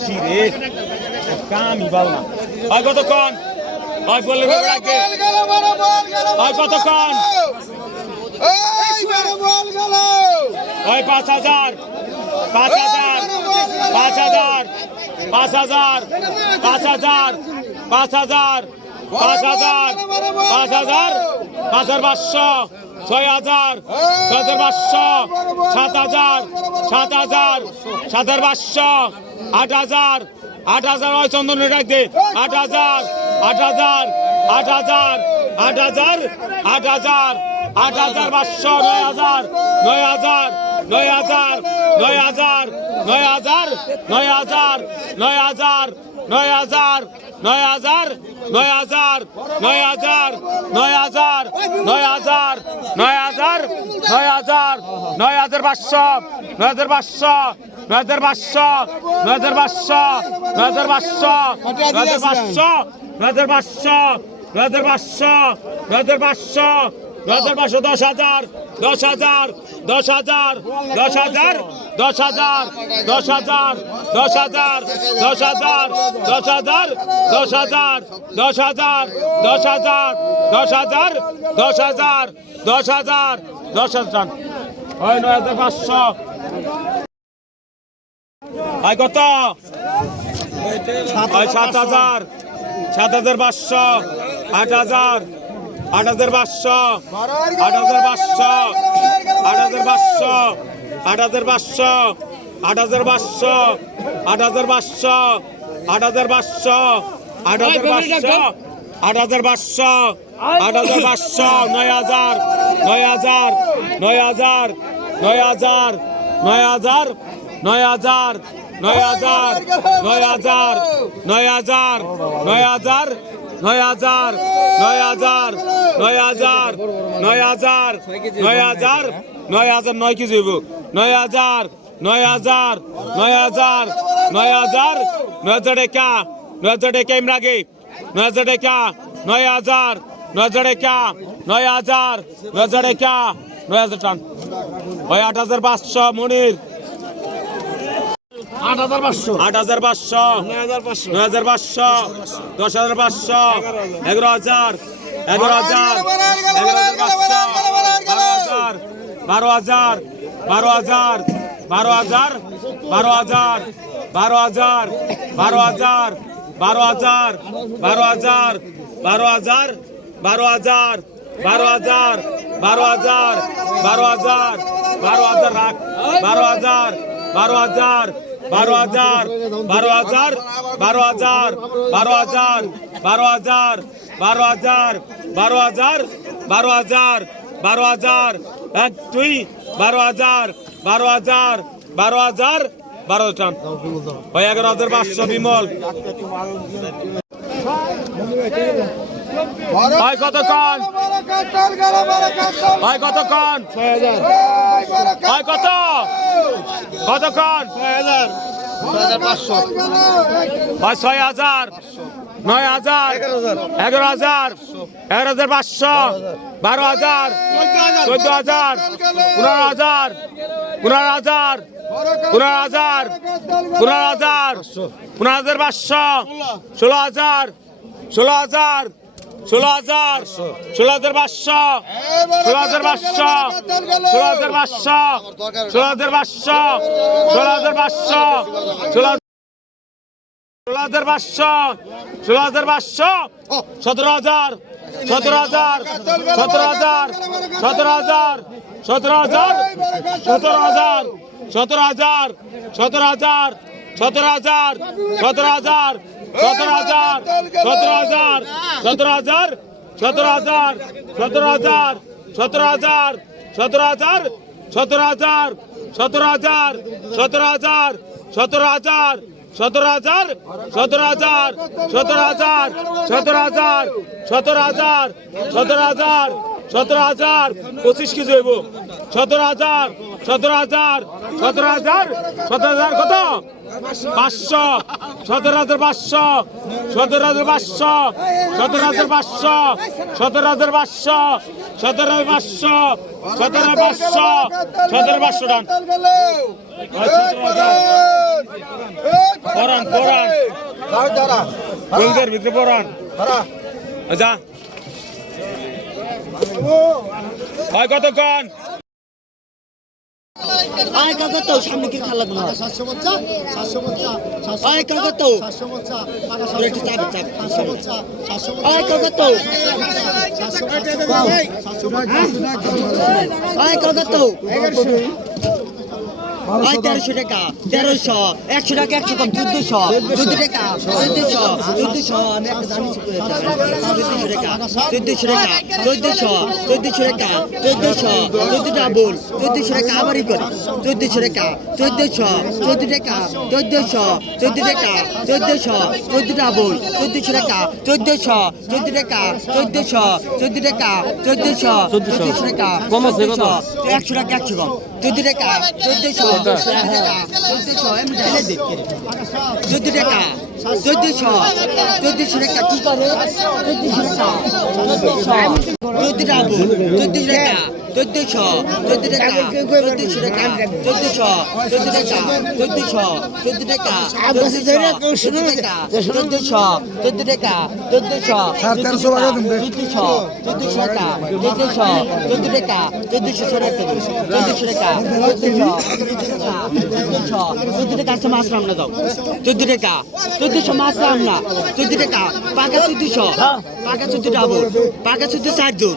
শিরে কামি ভালো না হয় কতক্ষণ হয় বললে হয় কতক্ষণ হয় পাঁচ হাজার পাঁচ হাজার পাঁচ হাজার পাঁচ হাজার পাঁচ হাজার পাঁচ হাজার পাঁচ হাজার পাঁচ হাজার পাঁচ হাজার পাঁচশো ছয় হাজার ছয় পাঁচশো সাত হাজার সাত হাজার সাত পাঁচশো আট হাজার আট হাজার ওই চন্দন রাখ দে আট হাজার আট হাজার আট হাজার আট হাজার আট হাজার আট হাজার পাঁচশো নয় হাজার নয় হাজার নয় হাজার নয় হাজার নয় হাজার নয় হাজার নয় হাজার নয় হাজার নয় হাজার নয় হাজার নয় হাজার নয় হাজার নয় হাজার নয় হাজার নয় হাজার নয় হাজার পাঁচশো নয় হাজার পাঁচশো নয় হাজার পাঁচশো নয় হাজার পাঁচশো নয় হাজার পাঁচশো নয় হাজার পাঁচশো নয় হাজার পাঁচশো নয় হাজার পাঁচশো নয় হাজার পাঁচশো নয় পাঁচশো দশ হাজার দশ হাজার দশ হাজার দশ হাজার দশ হাজার দশ হাজার দশ হাজার দশ হাজার দশ হাজার দশ হাজার দশ হাজার দশ হাজার দশ হাজার দশ হাজার দশ হাজার দশ হাজার ওই নয় পাঁচশো ভাই কত ভাই সাত হাজার সাত হাজার পাঁচশো আট হাজার আট হাজার পাঁচশো আট হাজার পাঁচশো আট হাজার পাঁচশো আট হাজার পাঁচশো আট হাজার পাঁচশো আট হাজার পাঁচশো আট হাজার পাঁচশো আট হাজার পাঁচশো আট হাজার পাঁচশো আট হাজার পাঁচশো নয় হাজার নয় হাজার নয় হাজার নয় হাজার নয় হাজার নয় হাজার নয় হাজার নয় হাজার টান ওই আট হাজার পাঁচশো মনির আট হাজার পাঁচশো আট হাজার পাঁচশো নয় হাজার পাঁচশো দশ হাজার পাঁচশো এগারো হাজার এগারো হাজার এগারো হাজার বারো হাজার বারো হাজার বারো হাজার বারো হাজার বারো হাজার বারো হাজার বারো হাজার বারো হাজার বারো হাজার বারো হাজার বারো হাজার বারো হাজার বারো হাজার বারো হাজার রাখ বারো হাজার বারো হাজার বারো হাজার বারো হাজার বারো হাজার বারো হাজার বারো হাজার বারো হাজার বারো হাজার বারো হাজার বারো হাজার এক দুই বারো হাজার বারো হাজার বারো হাজার বারো টান ওই এগারো হাজার পাঁচশো বিমল ভাই, কতক্ষণ? ভাই কতক্ষণ? ভাই, কত? কতক্ষণ? ভাই, ছয় হাজার। নয় হাজার। এগারো হাজার। এগারো হাজার পাঁচশো। বারো হাজার। চোদ্দ হাজার। পনেরো হাজার। পনেরো হাজার। পনেরো হাজার। পনেরো হাজার। পনেরো হাজার পাঁচশো। ষোলো হাজার। ষোলো হাজার। ষোলো হাজার ষোলো হাজার পাঁচশো ষোলো হাজার পাঁচশো ষোলো হাজার পাঁচশো ষোলো হাজার পাঁচশো ষোলো হাজার পাঁচশো ষোলো ষোলো হাজার পাঁচশো ষোলো হাজার পাঁচশো সতেরো হাজার সতেরো হাজার সতেরো হাজার সতেরো হাজার সতেরো হাজার সতেরো হাজার সতেরো হাজার সতেরো হাজার সতেরো হাজার সতেরো হাজার সতেরো হাজার সতেরো হাজার সতেরো হাজার সতেরো হাজার সতেরো হাজার সতেরো হাজার সতেরো হাজার সতেরো হাজার সতেরো হাজার সতেরো হাজার সতেরো হাজার সতেরো হাজার সতেরো হাজার সতেরো হাজার সতেরো হাজার সতেরো হাজার সতেরো হাজার সতেরো হাজার পঁচিশ কেজি হইব সতেরো হাজার সতেরো হাজার সতেরো হাজার কত? পাঁচশো। ভিতরে আচ্ছা। কতক্ষণ? আয় কাকা তো সামনে কি খেলা না সাতশো পঞ্চা সাতশো পঞ্চা আয় কাকা তো সাতশো পঞ্চা একটু চাপ চাপ সাতশো পঞ্চা সাতশো আয় কাকা তো সাতশো আয় কাকা তেরোশো টাকা তেরোশো একশো টাকা একশো কম চোদ্দশো চোদ্দ টাকা চোদ্দশো চোদ্দশো আমি একটা দামি চোদ্দশো টাকা চোদ্দশো টাকা চোদ্দশো চোদ্দশো টাকা চোদ্দশো চোদ্দ ডাবল চোদ্দশো টাকা আবারই করে চোদ্দশো টাকা চোদ্দশো চোদ্দ টাকা চোদ্দশো চোদ্দ টাকা চোদ্দশো চোদ্দ ডাবল চোদ্দশো টাকা চোদ্দশো চোদ্দ টাকা চোদ্দশো চোদ্দ টাকা চোদ্দশো চোদ্দশো টাকা একশো টাকা একশো কম চোদ্দ টাকা চোদ্দশো টাকা চোদ্দ টাকা চোদ্দশো চোদ্দশো টাকা কি করে? চোদ্দশো টাকা। চোদ্দশো চোদ্দ ডাবল চোদ্দশো টাকা চোদ্দশো চোদ্দ টাকা চোদ্দশো টাকা চোদ্দশো চোদ্দ টাকা চোদ্দশো চোদ্দ টাকা চোদ্দশো চোদ্দশো চোদ্দ টাকা চোদ্দশো চোদ্দশো চোদ্দশো টাকা চোদ্দশো চোদ্দ টাকা চোদ্দশো টাকা চোদ্দশো টাকা চোদ্দশো চোদ্দ টাকা আছে মাছ রান্না দাও। চোদ্দ টাকা চোদ্দশো মাছ রান্না। চোদ্দ টাকা পাকা চোদ্দশো পাকা চোদ্দ ডাবল পাকা চোদ্দ চারজন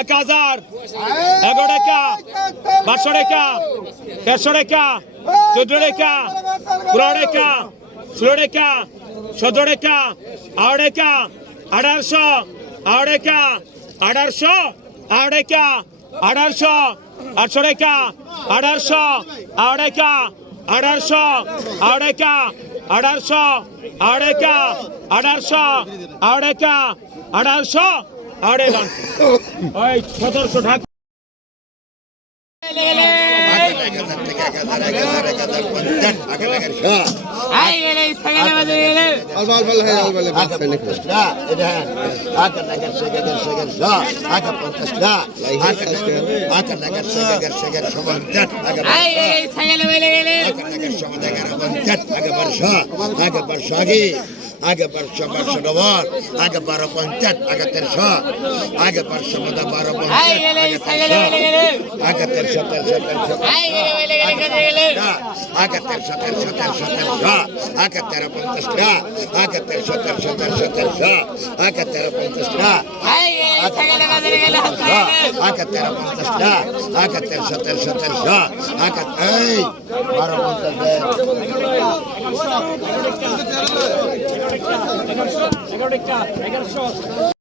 এক হাজার। এগারো টাকা পাঁচশো টাকা দেড়শো টাকা চোদ্দ টাকা পনেরো টাকা ষোলো টাকা সতেরো টাকা আড়াই টাকা আঠারোশো। আড়াই টাকা আঠারোশো। আড়াই টাকা আঠারোশো। আটশো টাকা আঠারোশো। আড়াই টাকা আঠারোশো। আড়াই টাকা আঠারোশো। আড়াই টাকা আঠারোশো। আড়াই টাকা আঠারোশো। আড়াই গান ওই সতেরোশো আগে পাঁচশো পাঁচশো ডবল আগে বারো পঞ্চাশ আগে তেরোশো আগে পাঁচশো মতো বারো পঞ্চাশ আগে তেরোশো তেরোশো তেরোশো আগে তেরোশো তেরোশো তেরোশো তেরোশো আগে তেরো পঞ্চাশ টাকা আগে তেরোশো তেরোশো তেরোশো তেরোশো আগে তেরো পঞ্চাশ টাকা আগে তেরো পঞ্চাশ টাকা আগে তেরোশো তেরোশো তেরোশো আগে এই বারো পঞ্চাশ